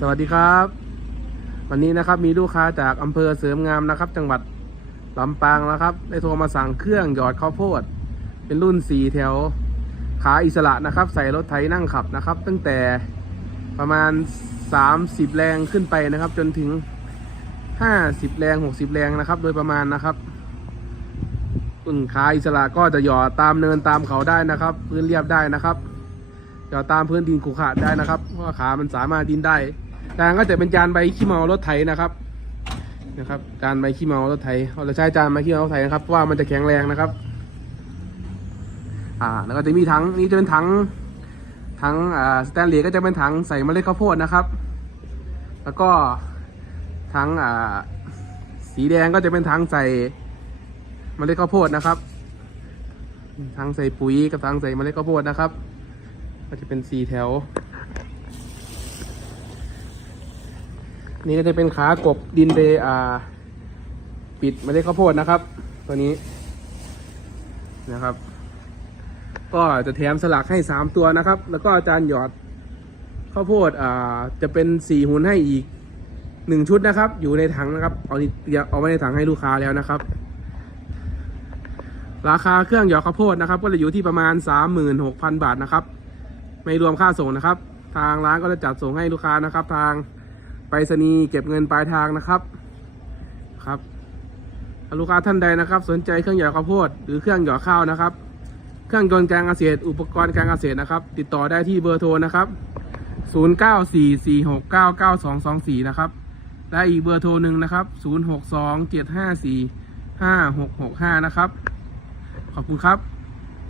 สวัสดีครับ วันนี้นะครับมีลูกค้าจากอำเภอเสริมงามนะครับ จังหวัดลำปางนะครับ ได้โทรมาสั่งเครื่องหยอดข้าวโพด เป็นรุ่นสีแถว ขาอิสระนะครับ ใส่รถไถนั่งขับนะครับ ตั้งแต่ประมาณ 30 แรงขึ้นไปนะครับ จนถึง 50 แรง 60 แรงนะครับ โดยประมาณนะครับรุ่นขาอิสระก็จะหยอดตามเนินตามเขาได้นะครับ พื้นเรียบได้นะครับ หยอดตามพื้นดินขรุขระได้นะครับเพราะขามันสามารถดินได้จานก็จะเป็นจานใบขี้เมารถไถนะครับนะครับ จานใบขี้เมารถไถเราใช้จานใบขี้เมารถไถนะครับเพราะว่ามันจะแข็งแรงนะครับ อ่า แล้วก็จะมีถังนี่จะเป็นถังถังอ่าสแตนเลสก็จะเป็นถังใส่เมล็ดข้าวโพดนะครับ แล้วก็ถังอ่าสีแดงก็จะเป็นถังใส่เมล็ดข้าวโพดนะครับถังใส่ปุ๋ยกับถังใส่เมล็ดข้าวโพดนะครับ ก็จะเป็นสี่แถว นี่ก็จะเป็นขากบดินเบอ่าปิดเมล็ดข้าวโพดนะครับ ตัวนี้นะครับ ก็จะแถมสลักให้สามตัวนะครับ แล้วก็อาจารย์หยอดข้าวโพดอ่าจะเป็นสี่หุ่นให้อีกหนึ่งชุดนะครับ อยู่ในถังนะครับ เอาเอาไว้ในถังให้ลูกค้าแล้วนะครับ ราคาเครื่องหยอดข้าวโพดนะครับ ก็จะอยู่ที่ประมาณ 36,000 บาทนะครับ ไม่รวมค่าส่งนะครับ ทางร้านก็จะจัดส่งให้ลูกค้านะครับ ทางไปรษณีย์เก็บเงินปลายทางนะครับครับลูกค้าท่านใดนะครับ สนใจเครื่องหยอดข้าวโพดหรือเครื่องหยอดข้าวนะครับ เครื่องยนต์การเกษตร อุปกรณ์การเกษตรนะครับ ติดต่อได้ที่เบอร์โทรนะครับ 0944699224 นะครับและอีกเบอร์โทรหนึ่งนะครับ 062-754-5665 นะครับ ขอบคุณครับ